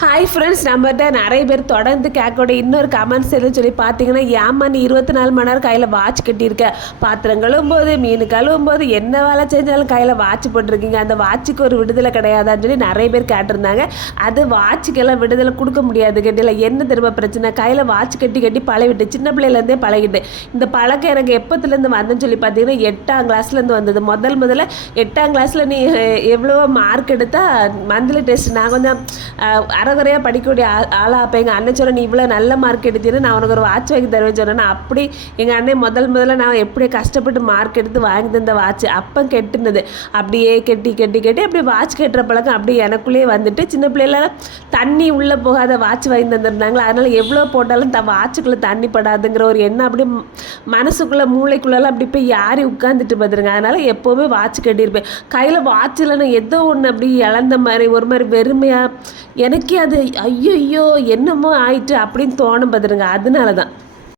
Hi friends நம்மகிட்ட நிறைய பேர் தொடர்ந்து கேட்கோட இன்னொரு கமெண்ட்ஸ் எதுவும் சொல்லி பார்த்தீங்கன்னா ஏம்மா நீ இருபத்தி நாலு மணி நேரம் கையில் வாட்ச் கட்டியிருக்க? பாத்திரம் கழுவும் போது மீன் கழுவும் போது என்ன வேலை செஞ்சாலும் கையில் வாட்ச் போட்டிருக்கீங்க? அந்த வாட்சுக்கு ஒரு விடுதலை கிடையாதான்னு சொல்லி நிறைய பேர் கேட்டிருந்தாங்க. அது வாட்சுக்கெல்லாம் விடுதலை கொடுக்க முடியாது கேட்டில. என்ன திரும்ப பிரச்சனை? கையில் வாட்ச் கட்டி கட்டி பழகிட்டு சின்ன பிள்ளையிலேருந்தே பழகிட்டு. இந்த பழக்கம் எனக்கு எப்போத்துலேருந்து வந்தேன்னு சொல்லி பார்த்தீங்கன்னா எட்டாம் கிளாஸ்லேருந்து வந்தது. முதல் முதல்ல எட்டாம் கிளாஸில் நீ எவ்வளோ மார்க் எடுத்தால் மந்த்லி டெஸ்ட் நான் கொஞ்சம் அறகுறையாக படிக்கக்கூடிய ஆளாக ஆளா அப்போ எங்கள் அண்ணன் சொன்ன நீ இவ்வளோ நல்ல மார்க் எடுத்தீன்னு நான் உனக்கு ஒரு வாட்ச் வாங்கி தருவேன் சொன்னேன் அப்படி எங்கள் அண்ணன் முதல் முதல்ல நான் எப்படி கஷ்டப்பட்டு மார்க் எடுத்து வாங்கி தந்த வாட்ச் அப்போ கெட்டுனது. அப்படியே கெட்டி கெட்டி கெட்டி அப்படி வாட்ச் கட்டுற பழக்கம் அப்படியே எனக்குள்ளேயே வந்துட்டு சின்ன பிள்ளையில தண்ணி உள்ளே போகாத வாட்ச் வாங்கி தந்திருந்தாங்களா? அதனால் எவ்வளோ போட்டாலும் த வாட்சுக்குள்ளே தண்ணி படாதுங்கிற ஒரு எண்ணம் அப்படியே மனசுக்குள்ளே மூளைக்குள்ளெல்லாம் அப்படி போய் யாரி உட்காந்துட்டு பார்த்துருங்க அதனால் எப்போவுமே வாட்ச் கட்டியிருப்பேன். கையில் வாட்ச் இல்லைன்னா ஏதோ ஒன்று அப்படி இழந்த மாதிரி ஒரு மாதிரி வெறுமையாக எனக்கே அது ஐயோ என்னமோ ஆயிட்டு அப்படின்னு தோணும் பார்த்துருங்க அதனால தான்